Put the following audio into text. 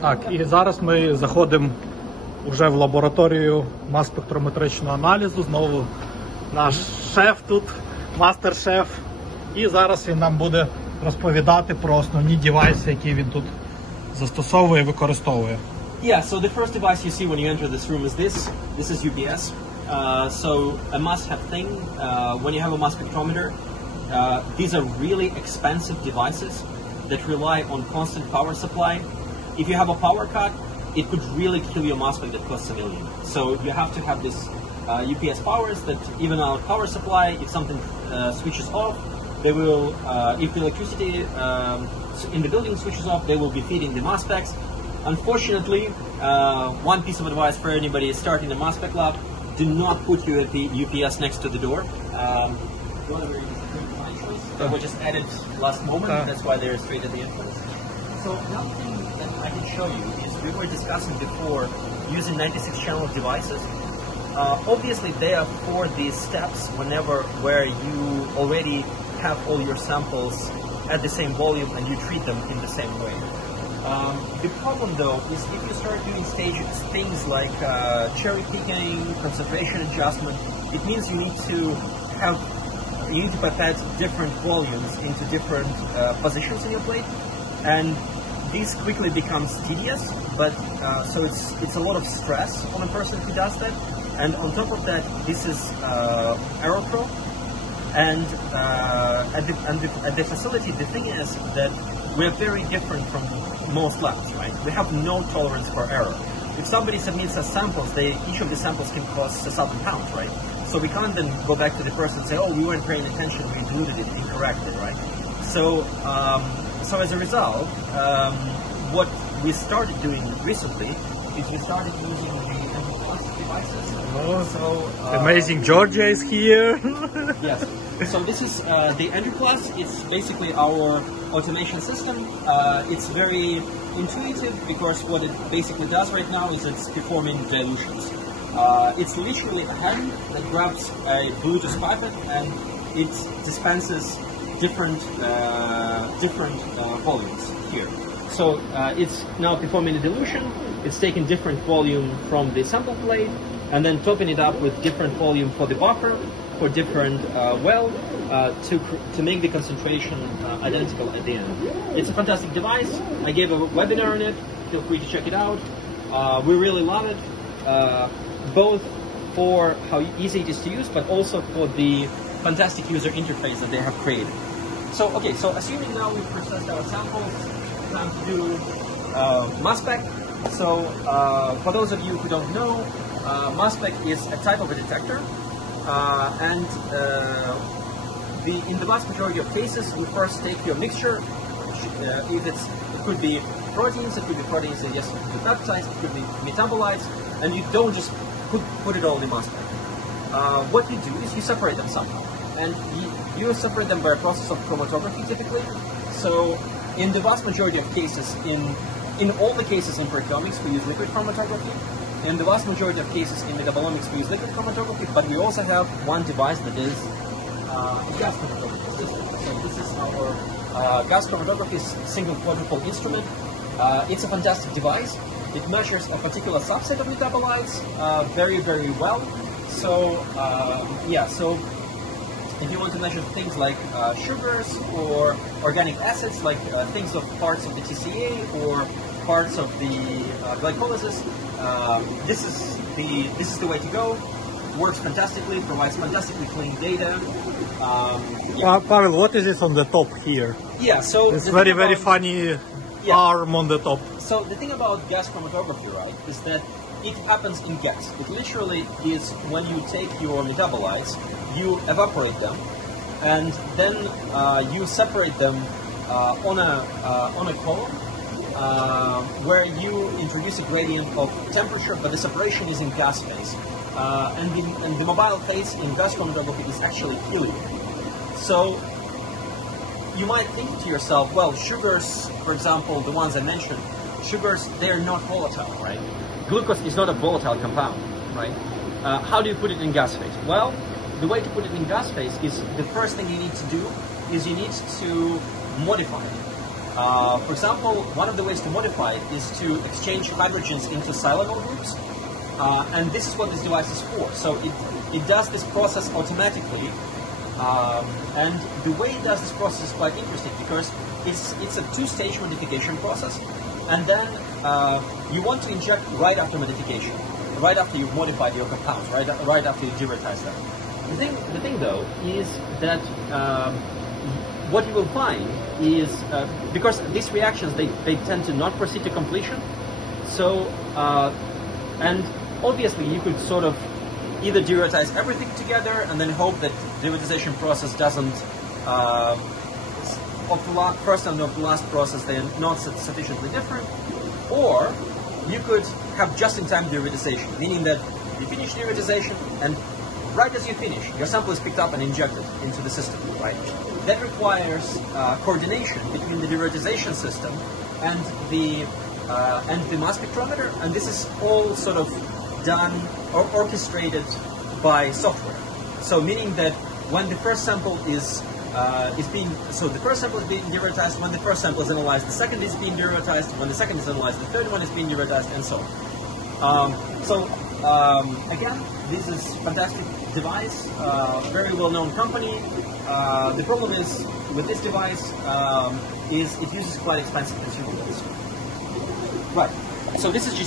Так, і зараз ми заходимо вже в лабораторію масспектрометричного аналізу. Знову наш шеф тут, мастер-шеф. І зараз він нам буде розповідати про основні девайси, які він тут застосовує, використовує. Yeah, so the first device you see when you enter this room is this. This is UPS. So a must-have thing when you have a mass spectrometer. These are really expensive devices that rely on constant power supply. If you have a power cut, it could really kill your mass spec that costs $1 million. So you have to have this UPS powers that even our power supply, if something switches off, they will, if the electricity in the building switches off, they will be feeding the mass specs. Unfortunately, one piece of advice for anybody starting a mass spec lab: do not put your UPS next to the door. They were just added last moment. That's why they're straight at the entrance. So another thing that I can show you is we were discussing before using 96-channel devices. Obviously, they are for these steps where you already have all your samples at the same volume and you treat them in the same way. The problem though is if you start doing things like cherry picking, concentration adjustment, it means you need to pipette different volumes into different positions in your plate, and this quickly becomes tedious. But so it's a lot of stress on a person who does that, and on top of that, this is error-prone. And at the facility, the thing is that we're very different from most labs, right? We have no tolerance for error. If somebody submits us samples, each of the samples can cost 1,000 pounds, right? So we can't then go back to the person and say, oh, we weren't paying attention, we diluted it incorrectly, right? So as a result, what we started doing recently is we started using the devices. Amazing Georgia is here. Yes. So this is the entry class. It's basically our automation system. It's very intuitive because what it basically does right now is it's performing dilutions. It's literally a hand that grabs a Bluetooth pipette and it dispenses different volumes here. So it's now performing a dilution. It's taking different volume from the sample plate and then topping it up with different volume for the buffer, for different to make the concentration identical at the end. It's a fantastic device. I gave a webinar on it. Feel free to check it out. We really love it, both for how easy it is to use, but also for the fantastic user interface that they have created. So assuming now we've processed our samples, time to do mass spec. So for those of you who don't know, mass spec is a type of a detector, and in the vast majority of cases, we first take your mixture. It could be proteins, it could be proteins that just could be peptides, it could be metabolites, and you don't just put it all in mass spec. What you do is you separate them somehow, and you separate them by a process of chromatography typically. So in the vast majority of cases, in all the cases in proteomics, we use liquid chromatography. In the vast majority of cases in metabolomics, we use liquid chromatography, but we also have one device that is gas chromatography system. So this is our gas chromatography single quadrupole instrument. It's a fantastic device. It measures a particular subset of metabolites very, very well. So so if you want to measure things like sugars or organic acids, like things of parts of the TCA or parts of the glycolysis, this is the way to go. It works fantastically, provides fantastically clean data. Pavel, what is this on the top here? Yeah, so it's very funny arm on the top. So the thing about gas chromatography, right, is that it happens in gas. It literally is when you take your metabolites, you evaporate them, and then you separate them on a column where you introduce a gradient of temperature, but the separation is in gas phase, and the mobile phase in gas chromatography is actually helium. So you might think to yourself, well, sugars, for example, the ones I mentioned, sugars, they're not volatile, right? Glucose is not a volatile compound, right? How do you put it in gas phase? Well, the way to put it in gas phase is the first thing you need to do is you need to modify it. For example, one of the ways to modify it is to exchange hydrogens into silanol groups, and this is what this device is for. So it does this process automatically, and the way it does this process is quite interesting because it's a two-stage modification process, and then you want to inject right after modification, right after you've modified your compounds, right after you deratize them. The thing though is that what you will find is because these reactions they tend to not proceed to completion, so and obviously you could sort of either deratize everything together and then hope that the deratization process doesn't of the first and of the last process they are not sufficiently different, or you could have just-in-time deratization, meaning that you finish deratization and right as you finish, your sample is picked up and injected into the system, right? That requires coordination between the deratization system and the mass spectrometer, and this is all sort of done or orchestrated by software. So meaning that when the first sample is being deratized, when the first sample is analyzed, the second is being deratized, when the second is analyzed, the third one is being deratized, and so on. Again, this is fantastic device, very well-known company. The problem is with this device is it uses quite expensive consumables. Right. So this is just